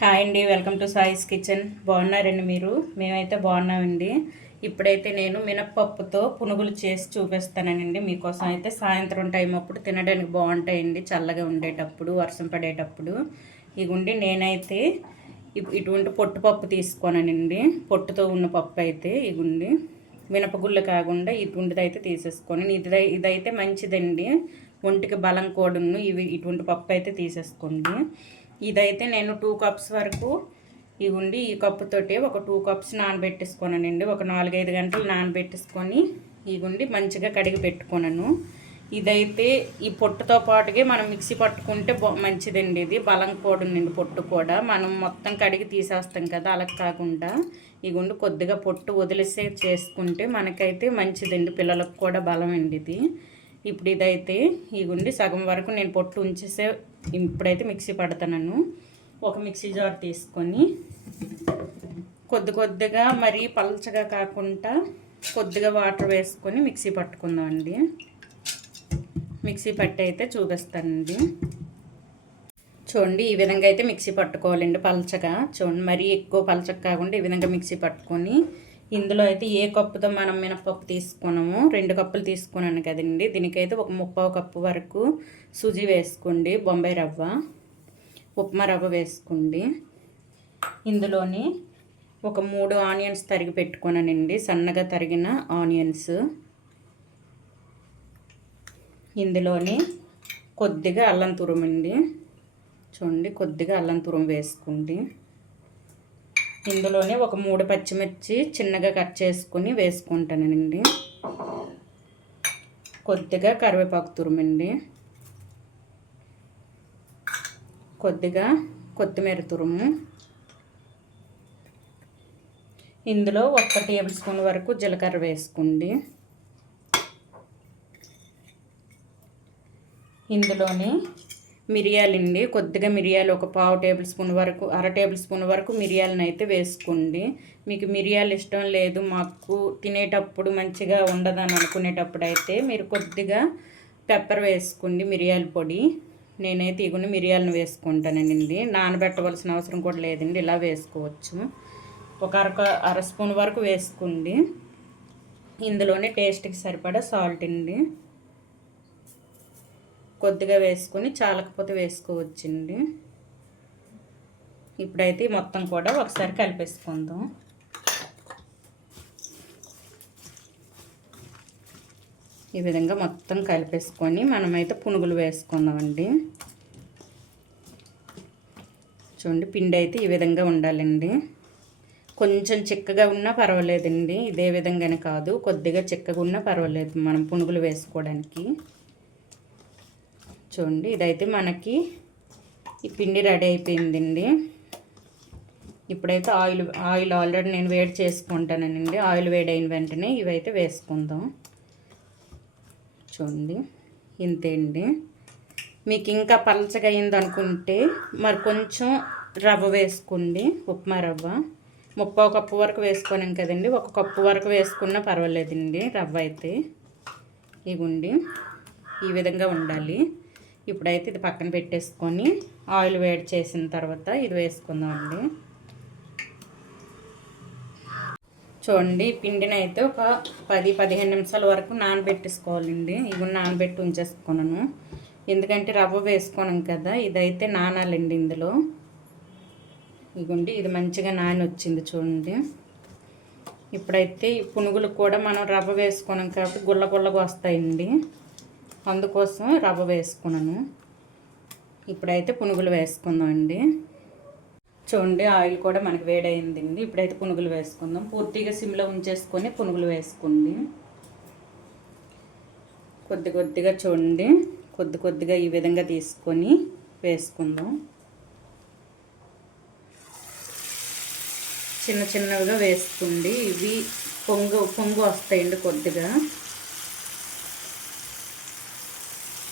Hi అండి welcome to సాయిస్ kitchen. బాగున్నారండి మీరు? మేమైతే బాగున్నామండి. ఇప్పుడైతే నేను మినప్పప్పుతో పునుగులు చేసి చూపిస్తానండి. మీకోసం అయితే సాయంత్రం టైం అప్పుడు తినడానికి బాగుంటాయండి చల్లగా ఉండేటప్పుడు వర్షం పడేటప్పుడు. ఇగుండి నేనైతే ఇ- ఇటువంటి పొట్టుపప్పు తీసుకోనండి. పొట్టుతో ఉన్న పప్పు అయితే ఇగుండి. మినపగుళ్ళు కాకుండా ఇటువంటిది అయితే తీసేసుకోండి ఇది ఇదైతే మంచిదండి. ఒంటికి బలం కూడాను ఇవి ఇటువంటి పప్పు అయితే తీసేసుకోండి. ఇదైతే నేను టూ కప్స్ వరకు ఇవి ఉండి ఈ కప్పుతోటి ఒక టూ కప్స్ నానబెట్టేసుకోనండి ఒక నాలుగైదు గంటలు నానబెట్టేసుకొని ఇగుండి మంచిగా కడిగి పెట్టుకున్నాను. ఇదైతే ఈ పొట్టుతో పాటుగా మనం మిక్సీ పట్టుకుంటే మంచిదండి ఇది. బలం కూడా ఉందండి పొట్టు కూడా. మనం మొత్తం కడిగి తీసేస్తాం కదా అలా కాకుండా ఇగుండి కొద్దిగా పొట్టు వదిలేసే చేసుకుంటే మనకైతే మంచిదండి. పిల్లలకు కూడా బలం అండి ఇది. ఇప్పుడు ఇదైతే ఈ సగం వరకు నేను పొట్టు ఉంచేసే ఇప్పుడైతే మిక్సీ పడతాను ఒక మిక్సీ జార్ తీసుకొని కొద్ది కొద్దిగా మరీ పల్చగా కాకుండా కొద్దిగా వాటర్ వేసుకొని మిక్సీ పట్టుకుందామండి. మిక్సీ పట్టి అయితే చూపిస్తానండి. చూడండి ఈ విధంగా అయితే మిక్సీ పట్టుకోవాలండి పల్చగా. చూడండి మరీ ఎక్కువ పల్చగా కాకుండా ఈ విధంగా మిక్సీ పట్టుకొని ఇందులో అయితే ఏ కప్పుతో మనం మినపప్పు తీసుకున్నాము రెండు కప్పులు తీసుకున్నాను కదండి. దీనికైతే ఒక ముప్పై కప్పు వరకు సుజి వేసుకోండి బొంబాయి రవ్వ ఉప్మా రవ్వ వేసుకోండి. ఇందులోని ఒక మూడు ఆనియన్స్ తరిగి పెట్టుకున్నానండి. సన్నగా తరిగిన ఆనియన్స్. ఇందులోని కొద్దిగా అల్లం తురుమండి. చూడండి కొద్దిగా అల్లం తురుము వేసుకోండి. ఇందులోనే ఒక మూడు పచ్చిమిర్చి చిన్నగా కట్ చేసుకుని వేసుకుంటానండి. కొద్దిగా కరివేపాకు తురుమండి. కొద్దిగా కొత్తిమీర తురుము. ఇందులో ఒక్క టేబుల్ స్పూన్ వరకు జీలకర్ర వేసుకోండి. ఇందులోని మిరియాలండి. కొద్దిగా మిరియాలు ఒక పావు టేబుల్ స్పూన్ వరకు అర టేబుల్ స్పూన్ వరకు మిరియాలను అయితే వేసుకోండి. మీకు మిరియాలు ఇష్టం లేదు మాకు తినేటప్పుడు మంచిగా ఉండదని అనుకునేటప్పుడు అయితే మీరు కొద్దిగా పెప్పర్ వేసుకోండి మిరియాల పొడి. నేనైతే ఇగుని మిరియాలను వేసుకుంటానండి. నానబెట్టవలసిన అవసరం కూడా లేదండి ఇలా వేసుకోవచ్చు. ఒక అర అర స్పూన్ వరకు వేసుకోండి. ఇందులోనే టేస్ట్కి సరిపడా సాల్ట్ అండి. కొద్దిగా వేసుకొని చాలకపోతే వేసుకోవచ్చండి. ఇప్పుడైతే మొత్తం కూడా ఒకసారి కలిపేసుకుందాం. ఈ విధంగా మొత్తం కలిపేసుకొని మనమైతే పునుగులు వేసుకుందామండి. చూడండి పిండి అయితే ఈ విధంగా ఉండాలండి. కొంచెం చిక్కగా ఉన్నా పర్వాలేదండి. ఇదే విధంగానే కాదు కొద్దిగా చిక్కగా ఉన్నా పర్వాలేదు మనం పునుగులు వేసుకోవడానికి. చూడండి ఇదైతే మనకి ఈ పిండి రెడీ అయిపోయిందండి. ఇప్పుడైతే ఆయిల్ ఆయిల్ ఆల్రెడీ నేను వేడి చేసుకుంటానండి. ఆయిల్ వేడి అయిన వెంటనే ఇవైతే వేసుకుందాం. చూడండి ఇంతే అండి. మీకు ఇంకా పలచగా అయింది అనుకుంటే మరి కొంచెం రవ్వ వేసుకోండి ఉప్మా రవ్వ. ముప్పై కప్పు వరకు వేసుకున్నాం కదండి ఒక కప్పు వరకు వేసుకున్నా పర్వాలేదండి రవ్వ అయితే. ఇగుండి ఈ విధంగా ఉండాలి. ఇప్పుడైతే ఇది పక్కన పెట్టేసుకొని ఆయిల్ వేడి చేసిన తర్వాత ఇది వేసుకుందామండి. చూడండి పిండిని అయితే ఒక పది పదిహేను నిమిషాల వరకు నానబెట్టేసుకోవాలండి. ఇవి నానబెట్టి ఉంచేసుకున్నాను. ఎందుకంటే రవ్వ వేసుకున్నాం కదా ఇదైతే నానాలండి ఇందులో. ఇదిగోండి ఇది మంచిగా నాని వచ్చింది చూడండి. ఇప్పుడైతే ఈ పునుగులు కూడా మనం రవ్వ వేసుకున్నాం కాబట్టి గుల్ల గుల్లగా వస్తాయండి. అందుకోసం రవ్వ వేసుకున్నాను. ఇప్పుడైతే పునుగులు వేసుకుందామండి. చూడండి ఆయిల్ కూడా మనకి వేడైందండి. ఇప్పుడైతే పునుగులు వేసుకుందాం. పూర్తిగా సిమ్లో ఉంచేసుకొని పునుగులు వేసుకోండి. కొద్ది కొద్దిగా చూడండి. కొద్ది కొద్దిగా ఈ విధంగా తీసుకొని వేసుకుందాం. చిన్న చిన్నవిగా వేసుకోండి. ఇవి పొంగు పొంగు వస్తాయండి కొద్దిగా.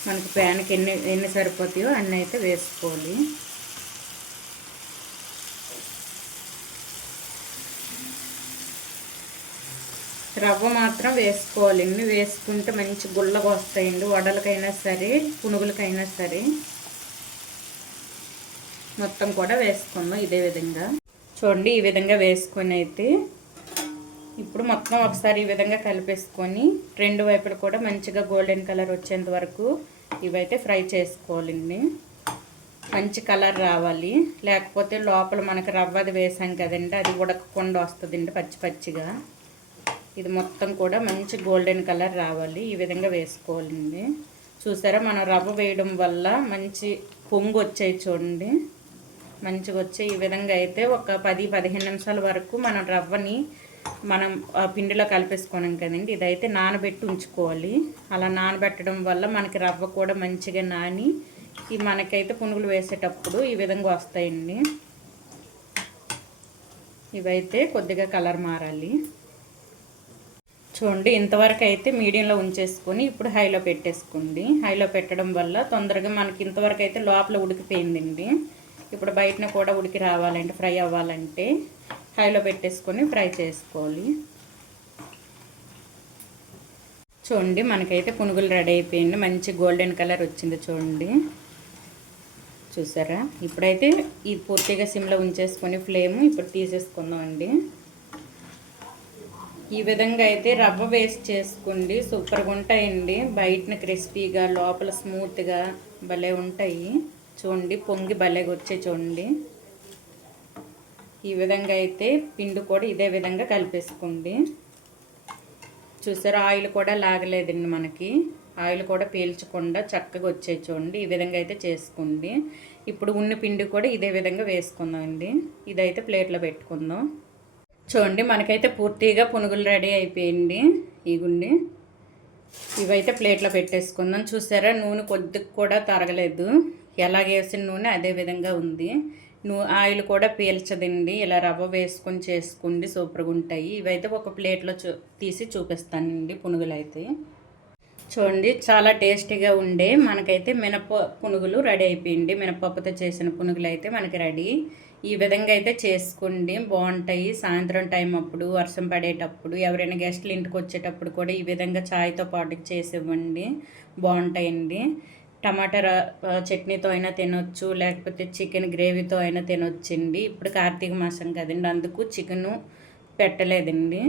మనకి ప్యాన్కి ఎన్ని ఎన్ని సరిపోతాయో అన్నీ అయితే వేసుకోవాలి. రవ్వ మాత్రం వేసుకోవాలండి వేసుకుంటే మంచి గుల్లగా వస్తాయండి. వడలకైనా సరే పునుగులకైనా సరే. మొత్తం కూడా వేసుకుందాం ఇదే విధంగా. చూడండి ఈ విధంగా వేసుకొని అయితే ఇప్పుడు మొత్తం ఒకసారి ఈ విధంగా కలిపేసుకొని రెండు వైపులు కూడా మంచిగా గోల్డెన్ కలర్ వచ్చేంత వరకు ఇవైతే ఫ్రై చేసుకోవాలండి. మంచి కలర్ రావాలి. లేకపోతే లోపల మనకి రవ్వది వేసాం కదండి అది ఉడకకుండా వస్తుందండి పచ్చి పచ్చిగా. ఇది మొత్తం కూడా మంచి గోల్డెన్ కలర్ రావాలి. ఈ విధంగా వేసుకోవాలండి. చూసారా మనం రవ్వ వేయడం వల్ల మంచి పొంగు వచ్చాయి చూడండి. మంచిగా వచ్చే ఈ విధంగా అయితే ఒక పది పదిహేను నిమిషాల వరకు మనం రవ్వని మనం పిండిలో కలిపేసుకున్నాం కదండి ఇదైతే నానబెట్టి ఉంచుకోవాలి. అలా నానబెట్టడం వల్ల మనకి రవ్వ కూడా మంచిగా నాని ఈ మనకైతే పునుగులు వేసేటప్పుడు ఈ విధంగా వస్తాయండి. ఇవైతే కొద్దిగా కలర్ మారాలి. చూడండి ఇంతవరకు అయితే మీడియంలో ఉంచేసుకొని ఇప్పుడు హైలో పెట్టేసుకోండి. హైలో పెట్టడం వల్ల తొందరగా మనకి ఇంతవరకు అయితే లోపల ఉడికిపోయిందండి. ఇప్పుడు బయటన కూడా ఉడికి రావాలంటే ఫ్రై అవ్వాలంటే. హైలో పెట్టేసుకొని ఫ్రై చేసుకోవాలి. చూడండి మనకైతే పునుగులు రెడీ అయిపోయింది. మంచి గోల్డెన్ కలర్ వచ్చింది చూడండి. చూసారా? ఇప్పుడైతే ఇది పూర్తిగా సిమ్లో ఉంచేసుకొని ఫ్లేమ్ ఇప్పుడు తీసేసుకుందాం అండి. ఈ విధంగా అయితే రవ్వ వేస్ట్ చేసుకోండి. సూపర్గా ఉంటాయండి. బయటన క్రిస్పీగా లోపల స్మూత్గా భలే ఉంటాయి. చూడండి పొంగి భలేగా వచ్చే చూడండి. ఈ విధంగా అయితే పిండి కూడా ఇదే విధంగా కలిపేసుకోండి. చూసారా ఆయిల్ కూడా లాగలేదండి మనకి. ఆయిల్ కూడా పీల్చకుండా చక్కగా వచ్చాయి చూడండి ఈ విధంగా అయితే చేసుకోండి. ఇప్పుడు ఉన్న పిండి కూడా ఇదే విధంగా వేసుకుందాం అండి ఇదైతే ప్లేట్లో పెట్టుకుందాం. చూడండి మనకైతే పూర్తిగా పునుగులు రెడీ అయిపోయింది. గుండి ఇవైతే ప్లేట్లో పెట్టేసుకుందాం. చూసారా నూనె కొద్దిగా కూడా తరగలేదు. ఎలాగేసిన నూనె అదే విధంగా ఉంది. నూ ఆయిల్ కూడా పీల్చదండి. ఇలా రవ్వ వేసుకొని చేసుకోండి సూపర్గా ఉంటాయి ఇవైతే ఒక ప్లేట్లో చూ తీసి చూపిస్తానండి పునుగులు అయితే చూడండి చాలా టేస్టీగా ఉండే. మనకైతే మినప పునుగులు రెడీ అయిపోయింది. మినపప్పుతో చేసిన పునుగులు అయితే మనకి రెడీ. ఈ విధంగా అయితే చేసుకోండి బాగుంటాయి. సాయంత్రం టైం అప్పుడు వర్షం పడేటప్పుడు ఎవరైనా గెస్ట్లు ఇంటికి వచ్చేటప్పుడు కూడా ఈ విధంగా ఛాయ్తో పాటు చేసివ్వండి. బాగుంటాయండి. టమాటా చట్నీతో అయినా తినొచ్చు లేకపోతే చికెన్ గ్రేవీతో అయినా తినొచ్చండి. ఇప్పుడు కార్తీక మాసం కదండి అందుకు చికెను పెట్టలేదండి.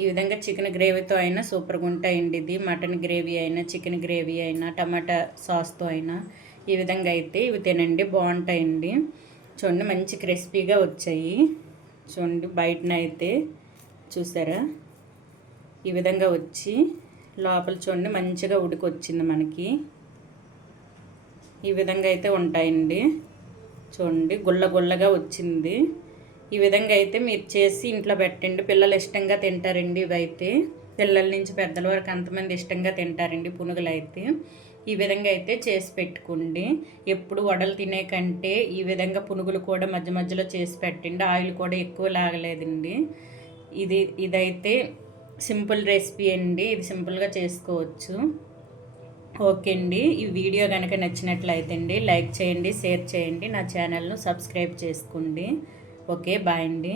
ఈ విధంగా చికెన్ గ్రేవీతో అయినా సూపర్గా ఉంటాయండి ఇది. మటన్ గ్రేవీ అయినా చికెన్ గ్రేవీ అయినా టమాటా సాస్తో అయినా ఈ విధంగా అయితే ఇవి తినండి బాగుంటాయండి. చూడండి మంచి క్రిస్పీగా వచ్చాయి. చూడండి బయటన అయితే చూసారా? ఈ విధంగా వచ్చి లోపల చూడండి మంచిగా ఉడికొచ్చింది మనకి. ఈ విధంగా అయితే ఉంటాయండి. చూడండి గుల్ల గుల్లగా వచ్చింది. ఈ విధంగా అయితే మీరు చేసి ఇంట్లో పెట్టండి. పిల్లలు ఇష్టంగా తింటారండి ఇవైతే. పిల్లల నుంచి పెద్దల వరకు అంతమంది ఇష్టంగా తింటారండి పునుగులు అయితే. ఈ విధంగా అయితే చేసి పెట్టుకోండి. ఎప్పుడు వడలు తినే కంటే ఈ విధంగా పునుగులు కూడా మధ్య మధ్యలో చేసి పెట్టండి. ఆయిల్ కూడా ఎక్కువ లాగలేదండి. ఇది ఇదైతే సింపుల్ రెసిపీ అండి. ఇది సింపుల్గా చేసుకోవచ్చు. ఓకే అండి ఈ వీడియో కనుక నచ్చినట్లయితే అండి లైక్ చేయండి షేర్ చేయండి నా ఛానల్ను సబ్స్క్రైబ్ చేసుకోండి. ఓకే బాయ్ అండి